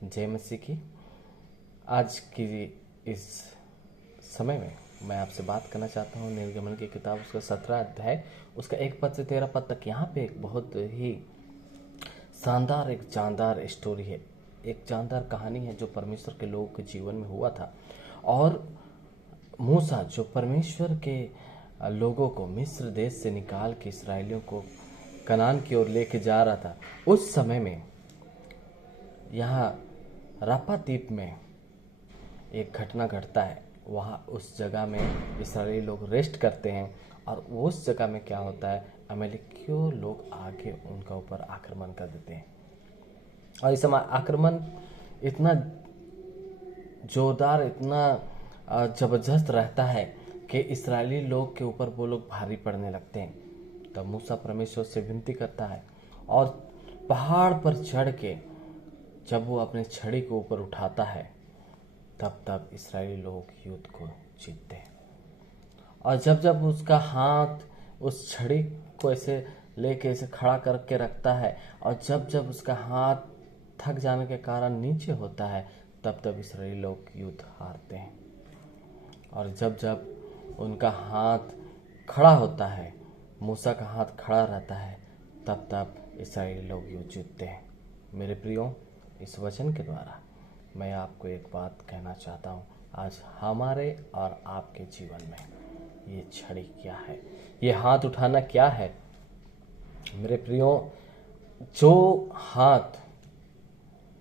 जय मसीह की। आज की इस समय में मैं आपसे बात करना चाहता हूँ निर्गमन की किताब उसका 17 अध्याय उसका 1 पद से 13 पद तक। यहाँ पे एक बहुत ही शानदार एक जानदार स्टोरी है, एक जानदार कहानी है जो परमेश्वर के लोगों के जीवन में हुआ था। और मूसा जो परमेश्वर के लोगों को मिस्र देश से निकाल के इसराइलियों को कनान की ओर लेके जा रहा था, उस समय में यहाँ रापा द्वीप में एक घटना घटता है। वहाँ उस जगह में इसराइली लोग रेस्ट करते हैं और उस जगह में क्या होता है, अमेरिकियों लोग आके उनका ऊपर आक्रमण कर देते हैं। और इस समय आक्रमण इतना जोरदार, इतना जबरदस्त रहता है कि इसराइली लोग के ऊपर वो लोग भारी पड़ने लगते हैं। तब मूसा परमेश्वर से विनती करता है और पहाड़ पर चढ़ के जब वो अपने छड़ी को ऊपर उठाता है तब इसराइली लोग युद्ध को जीतते हैं। और जब जब उसका हाथ उस छड़ी को ऐसे लेके ऐसे खड़ा करके रखता है और जब जब उसका हाथ थक जाने के कारण नीचे होता है तब इसराइली लोग युद्ध हारते हैं। और जब जब उनका हाथ खड़ा होता है, मूसा का हाथ खड़ा रहता है, तब इसराइली लोग युद्ध जीतते हैं। मेरे प्रियो, इस वचन के द्वारा मैं आपको एक बात कहना चाहता हूँ। आज हमारे और आपके जीवन में ये छड़ी क्या है, ये हाथ उठाना क्या है। मेरे प्रियो, जो हाथ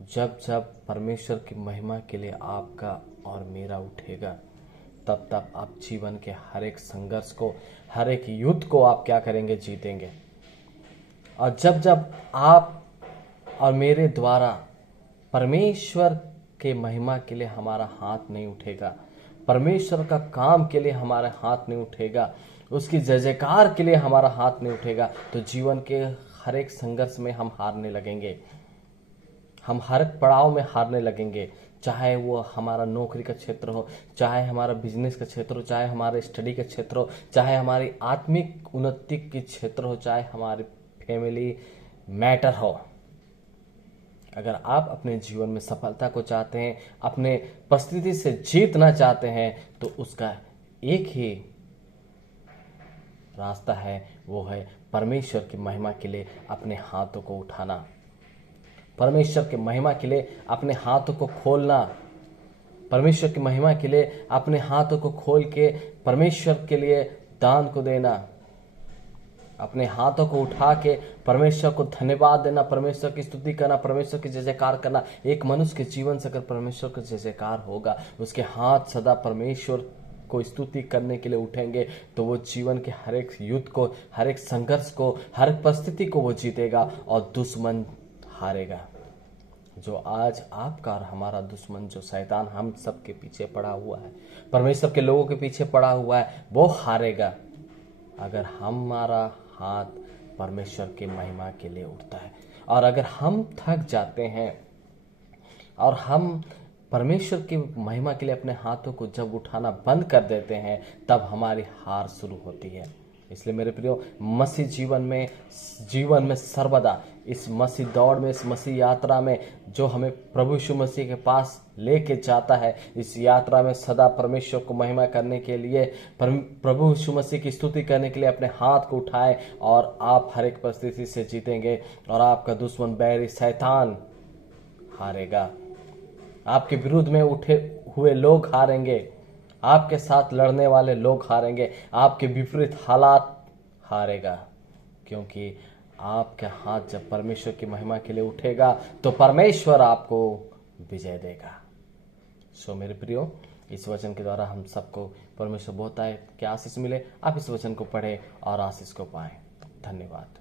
जब जब परमेश्वर की महिमा के लिए आपका और मेरा उठेगा तब आप जीवन के हर एक संघर्ष को, हर एक युद्ध को आप क्या करेंगे, जीतेंगे। और जब जब आप और मेरे द्वारा परमेश्वर के महिमा के लिए हमारा हाथ नहीं उठेगा, परमेश्वर का काम के लिए हमारा हाथ नहीं उठेगा, उसकी जय जयकार के लिए हमारा हाथ नहीं उठेगा, तो जीवन के हर एक संघर्ष में हम हारने लगेंगे। हम हर एक पड़ाव में हारने लगेंगे, चाहे वो हमारा नौकरी का क्षेत्र हो, चाहे हमारा बिजनेस का क्षेत्र हो, चाहे हमारे स्टडी का क्षेत्र हो, चाहे हमारी आत्मिक उन्नति के क्षेत्र हो, चाहे हमारी फैमिली मैटर हो। अगर आप अपने जीवन में सफलता को चाहते हैं, अपने परिस्थिति से जीतना चाहते हैं, तो उसका एक ही रास्ता है, वो है परमेश्वर की महिमा के लिए अपने हाथों को उठाना, परमेश्वर की महिमा के लिए अपने हाथों को खोलना, परमेश्वर की महिमा के लिए अपने हाथों को खोल के परमेश्वर के लिए दान को देना, अपने हाथों को उठा के परमेश्वर को धन्यवाद देना, परमेश्वर की स्तुति करना, परमेश्वर की जय जयकार करना। एक मनुष्य के जीवन से अगर परमेश्वर का जय जयकार होगा, उसके हाथ सदा परमेश्वर को स्तुति करने के लिए उठेंगे, तो वो जीवन के हर एक युद्ध को, हर एक संघर्ष को, हर एक परिस्थिति को वो जीतेगा और दुश्मन हारेगा। जो आज आपका और हमारा दुश्मन, जो शैतान हम सब के पीछे पड़ा हुआ है, परमेश्वर के लोगों के पीछे पड़ा हुआ है, वो हारेगा अगर हमारा हाथ परमेश्वर की महिमा के लिए उठता है। और अगर हम थक जाते हैं और हम परमेश्वर की महिमा के लिए अपने हाथों को जब उठाना बंद कर देते हैं, तब हमारी हार शुरू होती है। इसलिए मेरे प्रियो, मसीह जीवन में सर्वदा इस मसीह दौड़ में, इस मसीह यात्रा में जो हमें प्रभु यीशु मसीह के पास लेके जाता है, इस यात्रा में सदा परमेश्वर को महिमा करने के लिए, प्रभु यीशु मसीह की स्तुति करने के लिए अपने हाथ को उठाए और आप हर एक परिस्थिति से जीतेंगे और आपका दुश्मन बैरी शैतान हारेगा। आपके विरुद्ध में उठे हुए लोग हारेंगे, आपके साथ लड़ने वाले लोग हारेंगे, आपके विपरीत हालात हारेगा, क्योंकि आपका हाथ जब परमेश्वर की महिमा के लिए उठेगा तो परमेश्वर आपको विजय देगा। सो मेरे प्रियो, इस वचन के द्वारा हम सबको परमेश्वर बहुत है कि आशीष मिले। आप इस वचन को पढ़ें और आशीष को पाएं। धन्यवाद।